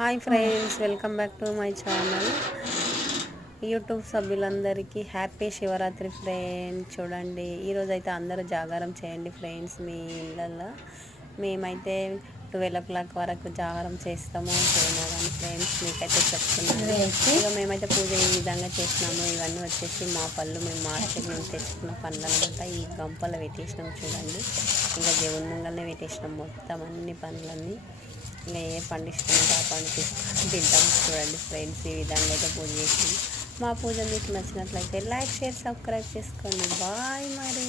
Hi friends, welcome back to my channel. YouTube సభ్యులందరికీ happy Shivaratri friends. చూడండి, ఈరోజు అయితే అందరూ జాగారం చేయండి ఫ్రెండ్స్ మీ ఇళ్ళల్లో. మేమైతే 12 వరకు జాగారం చేస్తాము చేయమో కానీ ఫ్రెండ్స్ మీకైతే చెప్తున్నాను. ఇక మేమైతే పూజ ఈ విధంగా చేసినాము. ఇవన్నీ వచ్చేసి మా పళ్ళు మేము మార్కెట్ నుంచి తెచ్చుకున్న పండ్లు అనమాట. ఈ గంపలు పెట్టేసినాం చూడండి. ఇంకా దేవుని ముంగల్నే పెట్టేసినాం మొత్తం అన్ని పండ్లన్నీ. ఇంకా ఏ పండు ఇష్టమంటే ఆ పండు తింటాం చూడండి ఫ్రెండ్స్. ఈ విధంగా అయితే పూజ చేసింది. మా పూజ మీకు నచ్చినట్లయితే లైక్, షేర్, సబ్స్క్రైబ్ చేసుకోండి. బాయ్ మరి.